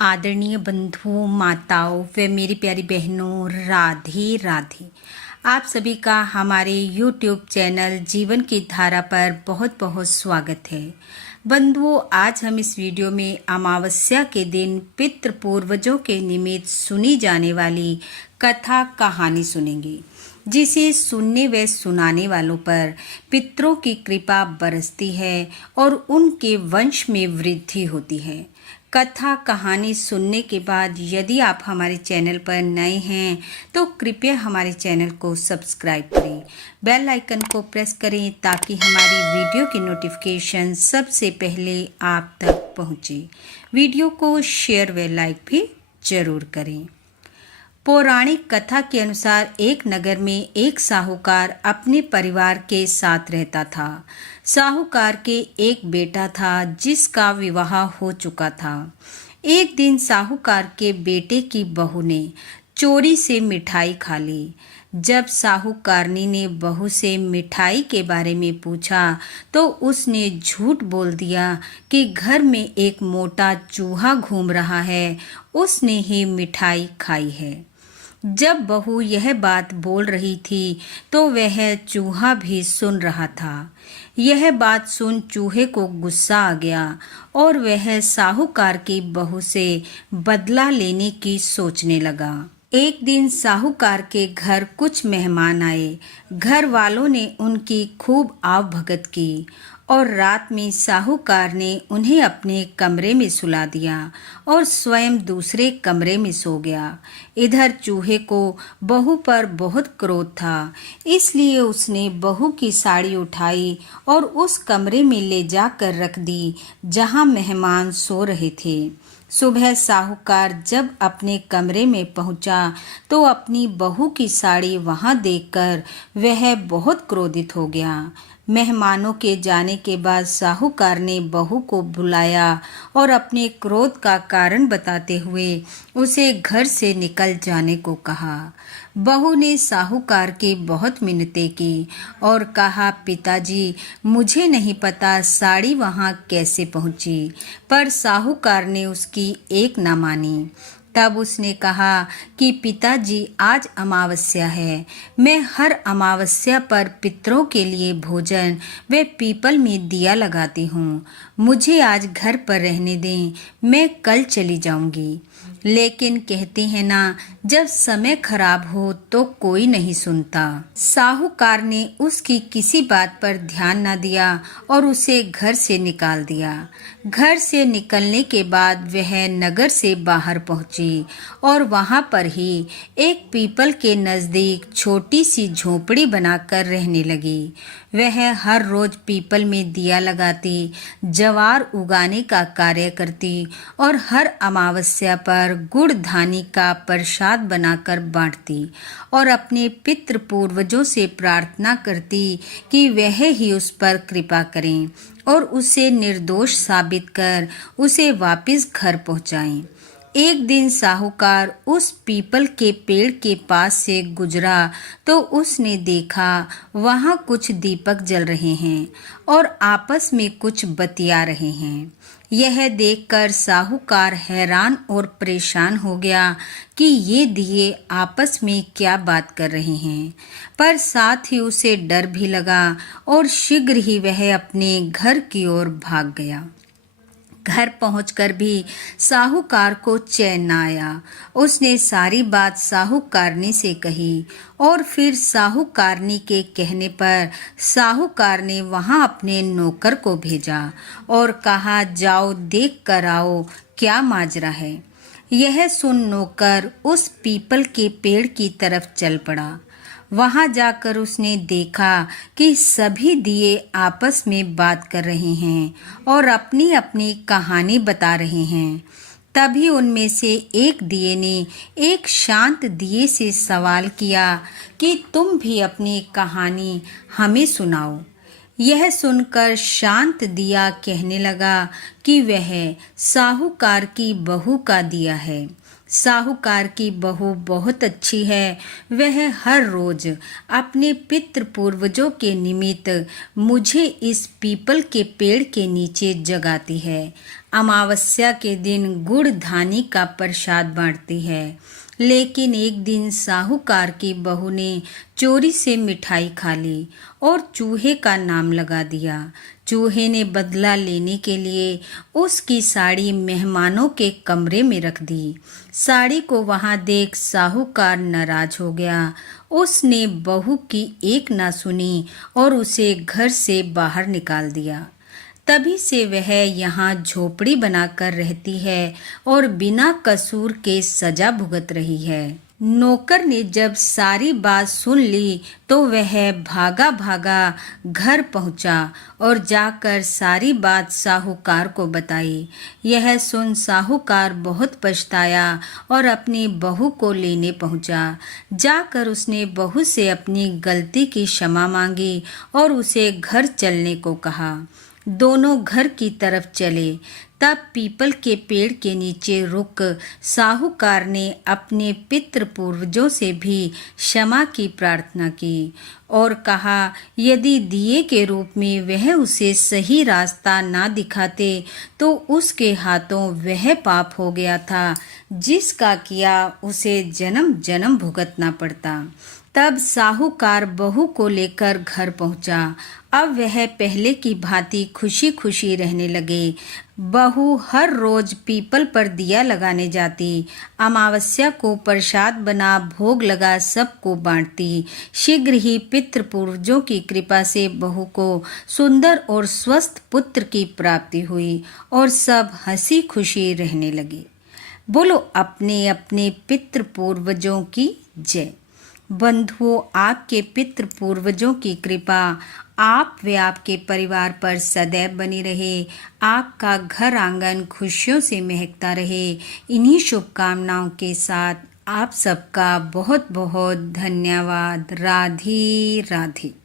आदरणीय बंधुओं, माताओं व मेरी प्यारी बहनों, राधे राधे। आप सभी का हमारे YouTube चैनल जीवन की धारा पर बहुत बहुत स्वागत है। बंधुओं, आज हम इस वीडियो में अमावस्या के दिन पितृ पूर्वजों के निमित्त सुनी जाने वाली कथा कहानी सुनेंगे, जिसे सुनने व सुनाने वालों पर पितरों की कृपा बरसती है और उनके वंश में वृद्धि होती है। कथा कहानी सुनने के बाद यदि आप हमारे चैनल पर नए हैं तो कृपया हमारे चैनल को सब्सक्राइब करें, बेल आइकन को प्रेस करें ताकि हमारी वीडियो की नोटिफिकेशन सबसे पहले आप तक पहुंचे। वीडियो को शेयर व लाइक भी जरूर करें। पौराणिक कथा के अनुसार एक नगर में एक साहूकार अपने परिवार के साथ रहता था। साहूकार के एक बेटा था जिसका विवाह हो चुका था। एक दिन साहूकार के बेटे की बहू ने चोरी से मिठाई खा ली। जब साहूकारनी ने बहू से मिठाई के बारे में पूछा तो उसने झूठ बोल दिया कि घर में एक मोटा चूहा घूम रहा है, उसने ही मिठाई खाई है। जब बहू यह बात बोल रही थी तो वह चूहा भी सुन रहा था। यह बात सुन चूहे को गुस्सा आ गया और वह साहूकार की बहू से बदला लेने की सोचने लगा। एक दिन साहूकार के घर कुछ मेहमान आए। घर वालों ने उनकी खूब आवभगत की और रात में साहूकार ने उन्हें अपने कमरे में सुला दिया और स्वयं दूसरे कमरे में सो गया। इधर चूहे को बहू पर बहुत क्रोध था, इसलिए उसने बहू की साड़ी उठाई और उस कमरे में ले जाकर रख दी जहां मेहमान सो रहे थे। सुबह साहूकार जब अपने कमरे में पहुंचा तो अपनी बहू की साड़ी वहां देखकर वह बहुत क्रोधित हो गया। मेहमानों के जाने के बाद साहूकार ने बहू को बुलाया और अपने क्रोध का कारण बताते हुए उसे घर से निकल जाने को कहा। बहू ने साहूकार की बहुत मिन्नतें की और कहा, पिताजी, मुझे नहीं पता साड़ी वहां कैसे पहुंची, पर साहूकार ने उसकी एक न मानी। तब उसने कहा कि पिताजी, आज अमावस्या है। मैं हर अमावस्या पर पितरों के लिए भोजन व पीपल में दिया लगाती हूँ। मुझे आज घर पर रहने दें, मैं कल चली जाऊंगी। लेकिन कहते हैं ना, जब समय खराब हो तो कोई नहीं सुनता। साहूकार ने उसकी किसी बात पर ध्यान न दिया और उसे घर से निकाल दिया। घर से निकलने के बाद वह नगर से बाहर पहुंची और वहां पर ही एक पीपल के नजदीक छोटी सी झोपड़ी बनाकर रहने लगी। वह हर रोज पीपल में दिया लगाती, ज्वार उगाने का कार्य करती और हर अमावस्या पर गुड़ धानी का प्रसाद बनाकर बांटती और अपने पितृ पूर्वजों से प्रार्थना करती कि वह ही उस पर कृपा करें और उसे निर्दोष साबित कर उसे वापस घर पहुंचाएं। एक दिन साहूकार उस पीपल के पेड़ के पास से गुजरा तो उसने देखा वहां कुछ दीपक जल रहे हैं और आपस में कुछ बतिया रहे हैं। यह देखकर साहूकार हैरान और परेशान हो गया कि ये दिए आपस में क्या बात कर रहे हैं, पर साथ ही उसे डर भी लगा और शीघ्र ही वह अपने घर की ओर भाग गया। घर पहुंचकर भी साहूकार को चैन न आया। उसने सारी बात साहूकारनी से कही और फिर साहूकारनी के कहने पर साहूकार ने वहां अपने नौकर को भेजा और कहा, जाओ देख कर आओ क्या माजरा है। यह सुन नौकर उस पीपल के पेड़ की तरफ चल पड़ा। वहां जाकर उसने देखा कि सभी दिए आपस में बात कर रहे हैं और अपनी अपनी कहानी बता रहे हैं। तभी उनमें से एक दिए ने एक शांत दिए से सवाल किया कि तुम भी अपनी कहानी हमें सुनाओ। यह सुनकर शांत दिया कहने लगा कि वह साहूकार की बहू का दिया है। साहूकार की बहू बहुत अच्छी है। वह हर रोज अपने पितृ पूर्वजों के निमित्त मुझे इस पीपल के पेड़ के नीचे जगाती है। अमावस्या के दिन गुड़ धानी का प्रसाद बांटती है। लेकिन एक दिन साहूकार की बहू ने चोरी से मिठाई खा ली और चूहे का नाम लगा दिया। चूहे ने बदला लेने के लिए उसकी साड़ी मेहमानों के कमरे में रख दी। साड़ी को वहां देख साहूकार नाराज हो गया। उसने बहू की एक ना सुनी और उसे घर से बाहर निकाल दिया। तभी से वह यहाँ झोपड़ी बनाकर रहती है और बिना कसूर के सजा भुगत रही है। नौकर ने जब सारी बात सुन ली तो वह भागा भागा घर पहुंचा और जाकर सारी बात साहूकार को बताई। यह सुन साहूकार बहुत पछताया और अपनी बहू को लेने पहुंचा। जाकर उसने बहू से अपनी गलती की क्षमा मांगी और उसे घर चलने को कहा। दोनों घर की तरफ चले। तब पीपल के पेड़ के नीचे रुक साहूकार ने अपने पितृ पूर्वजों से भी क्षमा की प्रार्थना की और कहा, यदि दिए के रूप में वह उसे सही रास्ता ना दिखाते तो उसके हाथों वह पाप हो गया था जिसका किया उसे जन्म जन्म भुगतना पड़ता। तब साहूकार बहू को लेकर घर पहुंचा। अब वह पहले की भांति खुशी खुशी रहने लगे। बहू हर रोज पीपल पर दिया लगाने जाती, अमावस्या को प्रसाद बना भोग लगा सबको बांटती। शीघ्र ही पितृ पूर्वजों की कृपा से बहू को सुंदर और स्वस्थ पुत्र की प्राप्ति हुई और सब हंसी खुशी रहने लगे। बोलो अपने अपने पितृ पूर्वजों की जय। बंधुओं, आपके पितृ पूर्वजों की कृपा आप व आपके परिवार पर सदैव बनी रहे। आपका घर आंगन खुशियों से महकता रहे। इन्हीं शुभकामनाओं के साथ आप सबका बहुत बहुत धन्यवाद। राधे राधे।